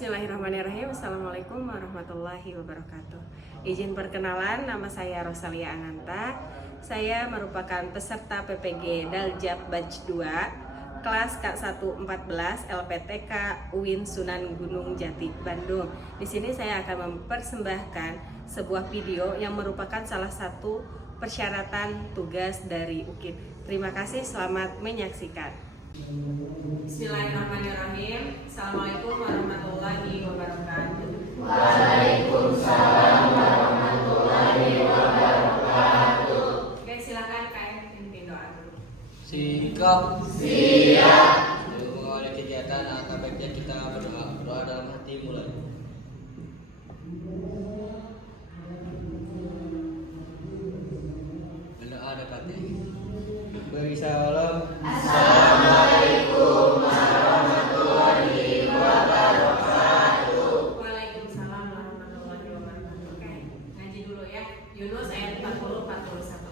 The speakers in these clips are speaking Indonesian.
Bismillahirrahmanirrahim. Assalamualaikum warahmatullahi wabarakatuh. Izin perkenalan, nama saya Rosalia Ananta. Saya merupakan peserta PPG Daljab Batch 2 kelas K114 LPTK UIN Sunan Gunung Jati, Bandung. Di sini saya akan mempersembahkan sebuah video yang merupakan salah satu persyaratan tugas dari UKIN. Terima kasih, selamat menyaksikan. Bismillahirrahmanirrahim. Assalamualaikum warahmatullahi wabarakatuh. Waalaikumsalam warahmatullahi wabarakatuh. Oke, silakan Kak pimpin doa dulu. Siap. Sebelum mengawali kegiatan, alangkah baiknya kita berdoa dalam hati mulai. Berdoa dekatnya. Beri salam. Assalamualaikum warahmatullahi wabarakatuh. Waalaikumsalam warahmatullahi wabarakatuh. Oke, ngaji dulu ya. Yunus ayat 40-41.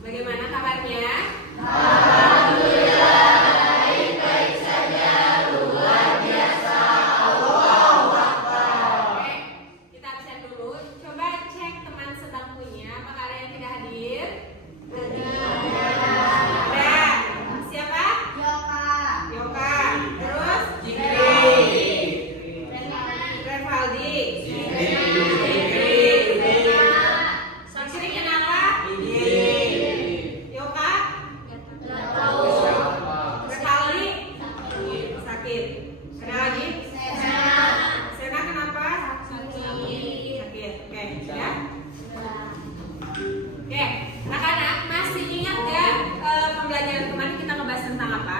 Bagaimana kabarnya? Alhamdulillah, baik-baik saja, luar biasa. Allahu Akbar. Oke, kita absen dulu. Coba cek teman sedang punya. Apakah ada yang tidak hadir? Ada. Siapa? Yoka. Terus? Revaldi. Saksi kenapa? Yoka? Revaldi? Sakit. Ada lagi? Sena kenapa? Sakit. Oke, ya. Oke, anak-anak masih ingat gak pembelajaran kemarin kita ngebahas tentang apa?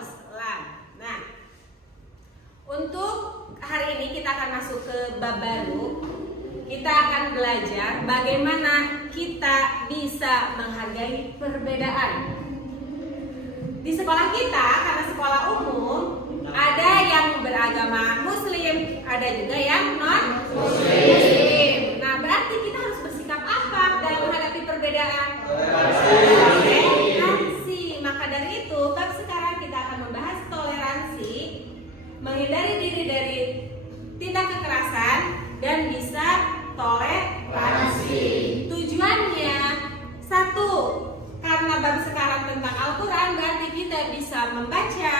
Islam. Nah, untuk hari ini kita akan masuk ke bab baru. Kita akan belajar bagaimana kita bisa menghargai perbedaan. Di sekolah kita, karena sekolah umum, ada yang beragama Muslim, ada juga yang non-Muslim. Nah, berarti kita harus bersikap apa dalam menghadapi perbedaan? Toleransi. Maka dari itu, bab sekarang kita akan membahas toleransi, menghindari diri dari tindak kekerasan, dan bisa toleransi. Tujuannya satu, karena bab sekarang tentang Al-Quran, berarti kita bisa membaca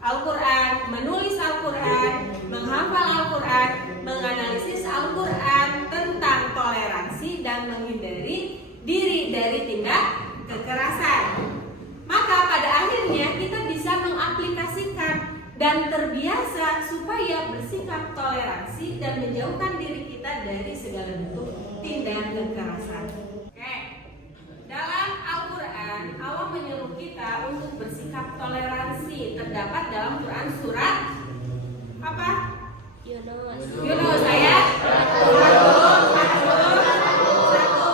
Al-Quran, menulis Al-Quran, menghafal Al-Quran, menganalisis Al-Quran tentang toleransi dan menghindari diri dari tindak kekerasan. Maka pada akhirnya kita bisa mengaplikasikan dan terbiasa supaya bersikap toleransi dan menjauhkan diri kita dari segala bentuk tindak kekerasan. Oke. Dalam Al-Quran, Allah menyuruh kita untuk bersikap toleransi. Terdapat dalam Quran surat apa? Yunus ayat 1.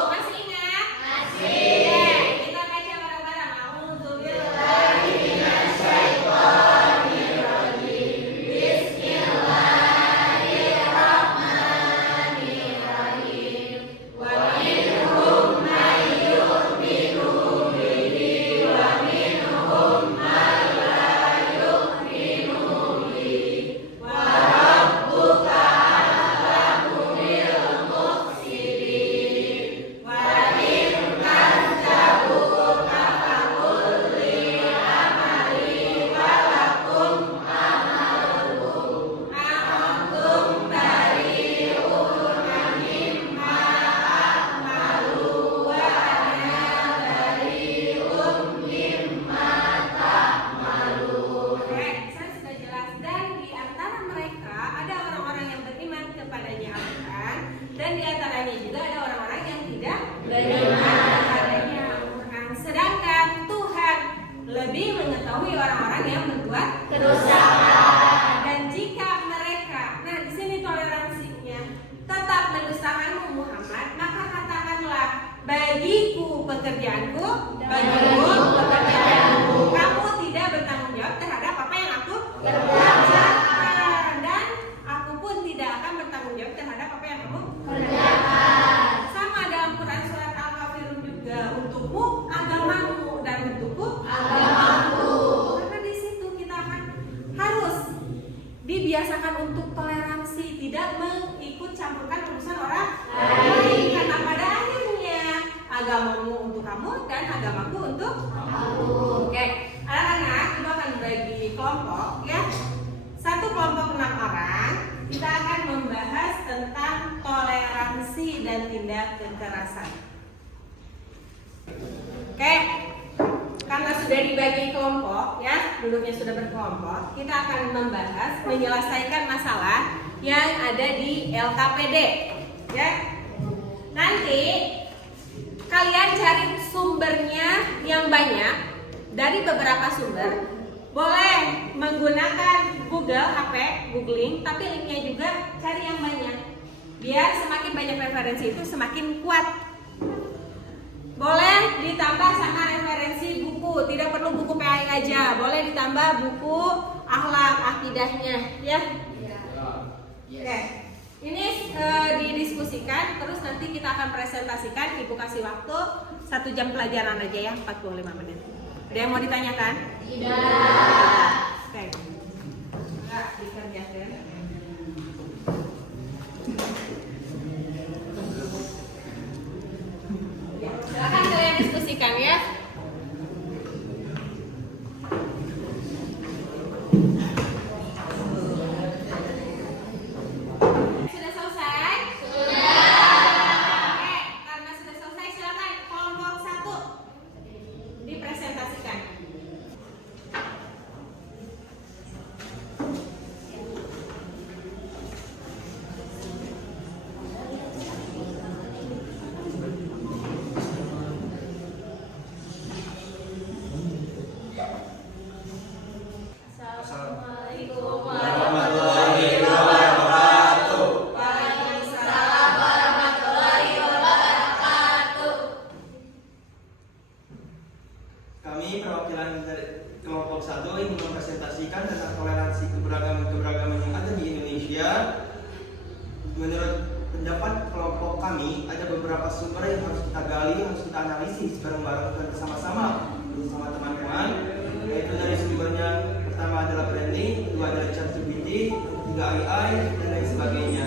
Masih ingat? Masih. Kita baca bareng-bareng. A'udzubillahi minasyaitonirrajim. Bismillahirrahmanirrahim. Wa minhum may yu'minu bihi wa minhum may la menjauhi orang-orang yang berbuat kedustakan. dan jika mereka, nah di sini toleransinya, tetap mendustakanmu Muhammad, maka katakanlah, bagiku pekerjaanku, bagimu pekerjaanku. Kamu tidak bertanggung jawab terhadap apa yang aku kerjakan, dan aku pun tidak akan bertanggung jawab terhadap apa yang kamu kerjakan. Sama dalam Quran surat Al-Kafirun juga, untukmu agamamu dan untukku Agamaku. Karena di situ kita akan harus dibiasakan untuk toleransi, tidak mengikut campurkan urusan orang lain. Karena pada akhirnya agamamu untuk kamu dan agamaku untuk Aku. Oke, anak-anak kita akan bagi kelompok ya. Satu kelompok 6 orang. Kita akan membahas tentang toleransi dan tindak kekerasan. Oke, karena sudah dibagi kelompok ya, duduknya sudah berkelompok, kita akan membahas menyelesaikan masalah yang ada di LKPD ya. Nanti kalian cari sumbernya yang banyak dari beberapa sumber. Boleh menggunakan Google HP, googling, tapi linknya juga cari yang banyak. Biar semakin banyak referensi itu semakin kuat. Boleh ditambah sama referensi buku, tidak perlu buku PAI aja, boleh ditambah buku akhlak akidahnya ya. Oke. Ini didiskusikan, terus nanti kita akan presentasikan. Ibu kasih waktu 1 jam pelajaran aja ya, 45 menit. Ada yang mau ditanyakan? Tidak. Oke. Enggak dikerjakan. Ya, silakan kalian diskusikan ya. Sudah selesai? Oke, karena sudah selesai silakan kelompok 1 dipresentasikan. Assalamualaikum warahmatullahi wabarakatuh. Waalaikumsalam warahmatullahi wabarakatuh. Kami perwakilan dari kelompok 1 ingin mempresentasikan tentang toleransi keberagaman yang ada di Indonesia. Menurut pendapat kelompok kami, ada beberapa sumber yang harus kita gali, harus kita analisis bareng-bareng dan bersama-sama bersama teman-teman. Yaitu dari sumbernya pertama adalah branding, kedua adalah ChatGPT, ketiga AI, dan lain sebagainya.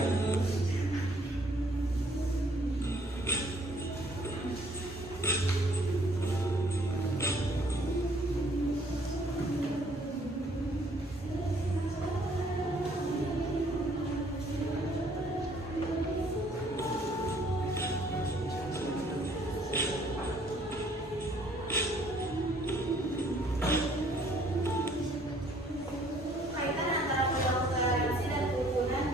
Kaitan antara perilaku toleransi dan kerukunan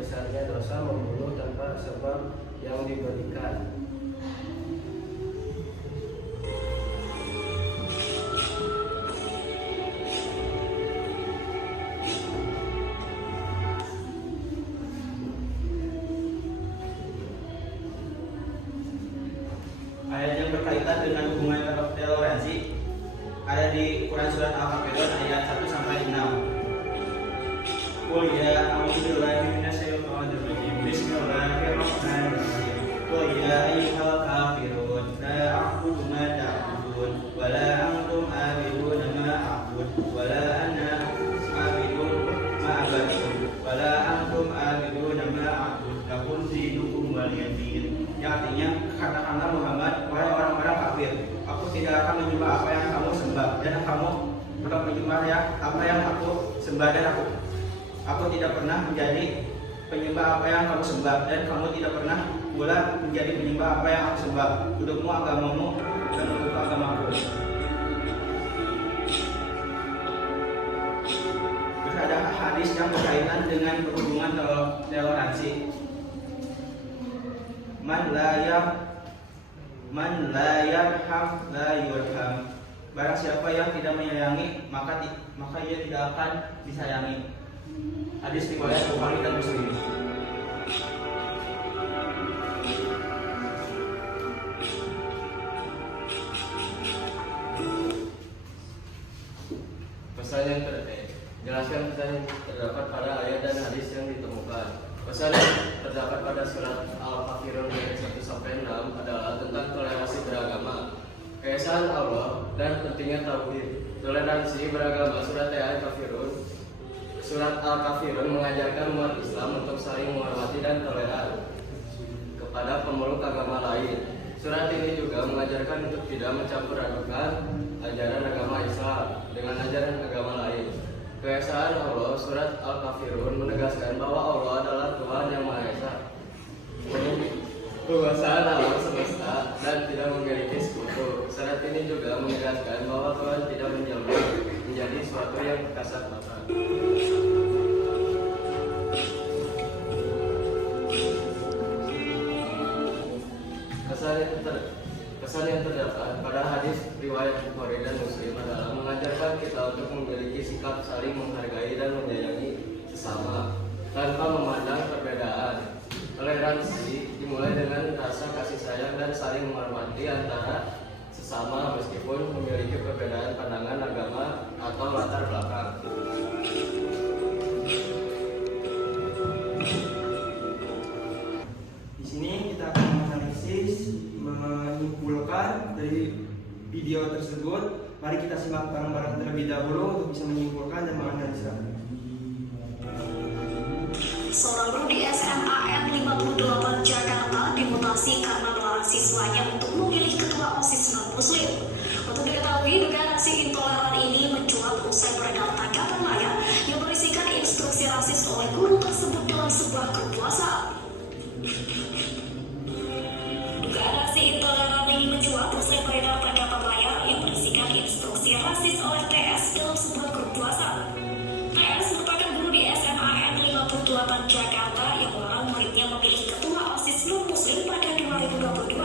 besarnya dosa membunuh tanpa sebab yang diberikan. Ayat yang berkaitan dengan hubungan toleransi ada di Quran surat Al-Kafirun ayat 1 sampai 6. Qul ya a'udzubillahi minasyaitonir rajim. Bismillahirrahmanirrahim. Qul ya ayyuhal kafirun la a'budu ma ta'budun wa la antum a'buduna ma a'budu wa la ana a'budu ma a'budu wa la antum a'buduna ma a'budu lakum dinukum waliyad din. Yang artinya, katakanlah Muhammad, wahai orang-orang kafir, aku tidak akan menyembah apa yang kamu sembah dan kamu bukan menyembah ya apa yang aku sembah dan aku tidak pernah menjadi penyembah apa yang kamu sembah dan kamu tidak pernah pula menjadi penyembah apa yang aku sembah. Untukmu agamamu dan untuk agamaku. Terus ada hadis yang berkaitan dengan hubungan toleransi. Man la yarham la yurham. Barang siapa yang tidak menyayangi maka ia tidak akan disayangi. Hadis riwayat Bukhari dan Muslim. Pesan yang jelaskan pesan yang terdapat pada ayat dan hadis yang ditemukan. Pesan yang terdapat pada surat Al-Kafirun ayat 1-6 adalah tentang toleransi beragama, keesaan Allah, dan pentingnya tauhid. Toleransi beragama. Surat Al-Kafirun mengajarkan umat Islam untuk saling menghormati dan toleran kepada pemeluk agama lain. Surat ini juga mengajarkan untuk tidak mencampur adukan ajaran agama Islam dengan ajaran agama lain. Keesaan Allah. Surat Al-Kafirun menegaskan bahwa Allah adalah Tuhan yang Maha Esa, penguasaan alam semesta dan tidak memiliki sekutu. Surat ini juga menegaskan bahwa Tuhan tidak menjadi suatu yang kasat mata. Pesan yang terdapat pada hadis riwayat Bukhari dan Muslim adalah mengajarkan kita untuk memiliki sikap saling menghargai dan menyayangi sesama tanpa memandang perbedaan. Toleransi dimulai dengan rasa kasih sayang dan saling menghormati antara sesama meskipun memiliki perbedaan pandangan agama atau latar belakang. Di sini kita akan menganalisis, menyimpulkan dari video tersebut. Mari kita simak bareng-bareng terlebih dahulu untuk bisa menyimpulkan dan menganalisa. Seorang guru di SMA N58 Jakarta dimutasi karena melarang siswanya untuk memilih ketua OSIS non-muslim. Untuk diketahui, dugaan aksi intoleran ini mencuat usai beredar tanggapan maya yang berisikan instruksi rasis oleh guru tersebut dalam sebuah grup WhatsApp. Dugaan aksi intoleran ini mencuat usai beredar tanggapan maya yang berisikan instruksi rasis oleh TS dalam sebuah grup WhatsApp. TS merupakan guru di SMA N58 Jakarta yang melarang muridnya memilih ketua OSIS non-muslim pada 2022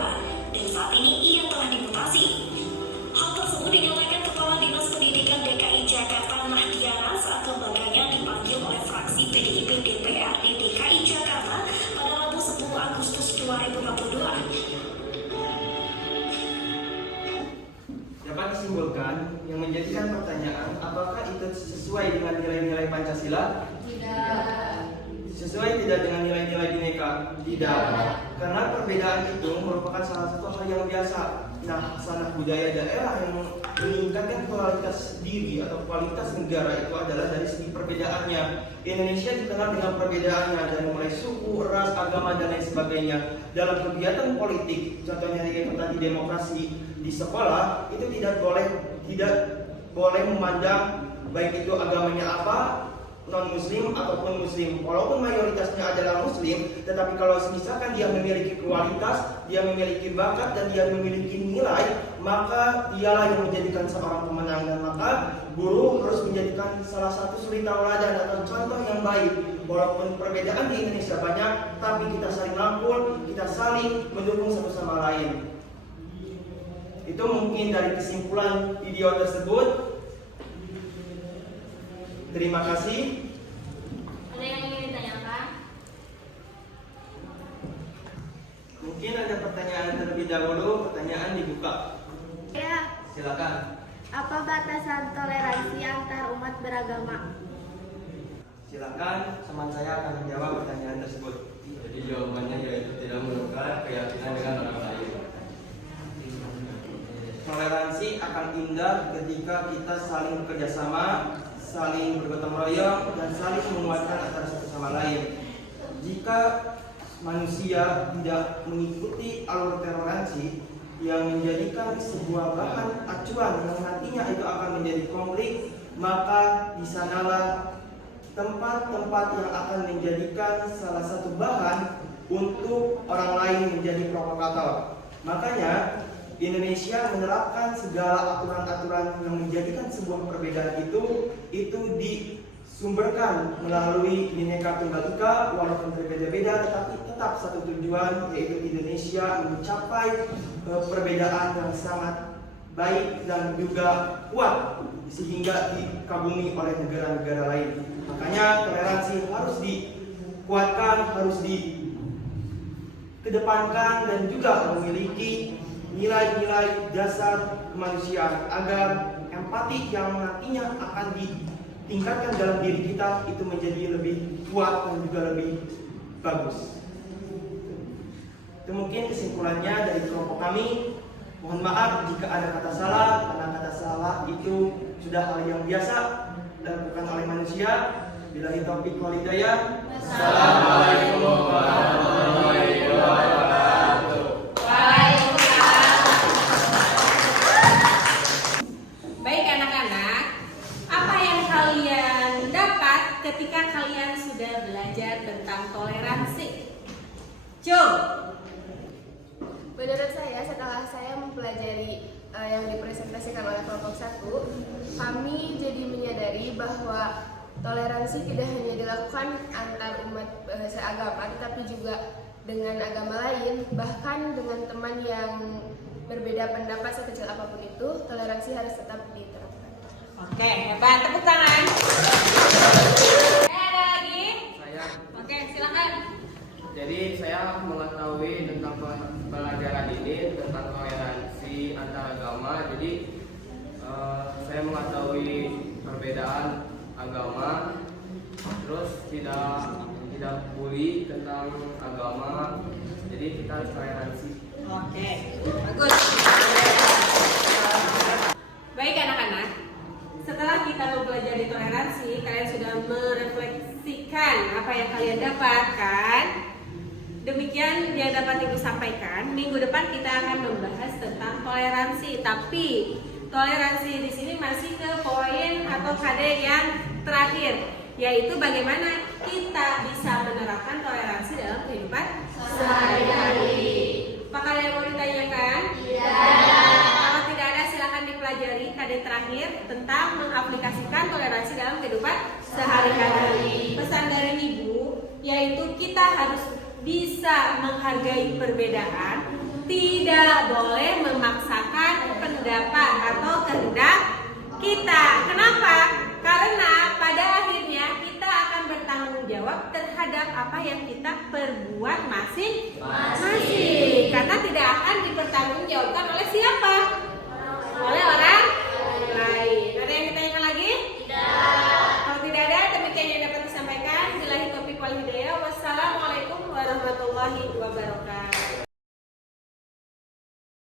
dan saat ini ia telah dimutasi. Hal tersebut dinyatakan Kepala Dinas Pendidikan DKI Jakarta Mahdiana saat lembaganya dipanggil oleh fraksi PDIP DPRD DKI Jakarta pada Rabu 10 Agustus 2022. Dapat disimpulkan yang menjadikan pertanyaan, apakah itu sesuai dengan nilai-nilai Pancasila? Tidak. Sesuai tidak dengan nilai-nilai Bhinneka? Tidak. Karena perbedaan itu merupakan salah satu hal yang biasa. Nah, sanak budaya daerah yang meningkatkan kualitas diri atau kualitas negara itu adalah dari segi perbedaannya. Indonesia dikenal dengan perbedaannya dari mulai suku, ras, agama, dan lain sebagainya. Dalam kegiatan politik, contohnya tadi demokrasi di sekolah, itu tidak boleh memandang baik itu agamanya apa, non-muslim ataupun muslim. Walaupun mayoritasnya adalah muslim, tetapi kalau misalkan dia memiliki kualitas, dia memiliki bakat, dan dia memiliki nilai, maka dialah yang menjadikan seorang pemenang. Dan maka guru harus menjadikan salah satu suri tauladan atau contoh yang baik. Walaupun perbedaan di Indonesia banyak, tapi kita saling rangkul, kita saling mendukung satu sama lain. Itu mungkin dari kesimpulan video tersebut. Terima kasih. Ada yang ingin ditanyakan? Mungkin ada pertanyaan terlebih dahulu. Pertanyaan dibuka. Ya, Silakan. apa batasan toleransi antar umat beragama? Silakan, teman saya akan menjawab pertanyaan tersebut. Jadi jawabannya yaitu tidak menukar keyakinan dengan orang lain. Toleransi akan indah ketika kita saling bekerjasama, saling bergotong royong, dan saling menguatkan antara satu sama lain. Jika manusia tidak mengikuti alur toleransi yang menjadikan sebuah bahan acuan yang nantinya itu akan menjadi konflik, maka di sanalah tempat-tempat yang akan menjadikan salah satu bahan untuk orang lain menjadi provokator. Makanya Indonesia menerapkan segala aturan-aturan yang menjadikan sebuah perbedaan itu disumberkan melalui Bhinneka Tunggal Ika, walaupun berbeda-beda tetapi tetap satu tujuan, yaitu Indonesia mencapai perbedaan yang sangat baik dan juga kuat sehingga dikagumi oleh negara-negara lain. Makanya toleransi harus dikuatkan, harus dikedepankan, dan juga memiliki nilai-nilai dasar kemanusiaan agar empati yang nantinya akan ditingkatkan dalam diri kita itu menjadi lebih kuat dan juga lebih bagus. Itu mungkin kesimpulannya dari kelompok kami. Mohon maaf jika ada kata salah, karena kata salah itu sudah hal yang biasa dilakukan oleh manusia. Billahi taufiq wal hidayah. Assalamualaikum warahmatullahi wabarakatuh. Baik anak-anak, apa yang kalian dapat ketika kalian sudah belajar tentang toleransi? Cung. Menurut saya, setelah saya mempelajari yang dipresentasikan oleh kelompok 1, kami jadi menyadari bahwa toleransi tidak hanya dilakukan antar umat seagama, tetapi juga dengan agama lain, bahkan dengan teman yang berbeda pendapat sekecil apapun itu, toleransi harus tetap diterapkan. Oke, hebat. Tepuk tangan. Ada lagi? Saya. Oke, silakan. Jadi saya mengetahui tentang pelajaran ini tentang toleransi antar agama. Jadi saya mengetahui perbedaan agama, terus tidak bully tentang agama. Jadi kita harus toleransi. Oke, bagus. Baik anak-anak, setelah kita mempelajari toleransi, kalian sudah merefleksikan apa yang kalian dapatkan. Demikian yang dapat Ibu sampaikan. Minggu depan kita akan membahas tentang toleransi, tapi toleransi di sini masih ke poin atau kade yang terakhir, yaitu bagaimana kita bisa menerapkan toleransi dalam kehidupan sehari-hari. Apakah ada yang mau ditanyakan? Iya. Kalau tidak ada, silakan dipelajari kade terakhir tentang mengaplikasikan toleransi dalam kehidupan sehari-hari. Pesan dari Ibu yaitu kita harus bisa menghargai perbedaan, tidak boleh memaksakan pendapat atau kehendak kita. Kenapa? Karena pada akhirnya kita akan bertanggung jawab terhadap apa yang kita perbuat masing-masing. Karena tidak akan dipertanggungjawabkan oleh siapa?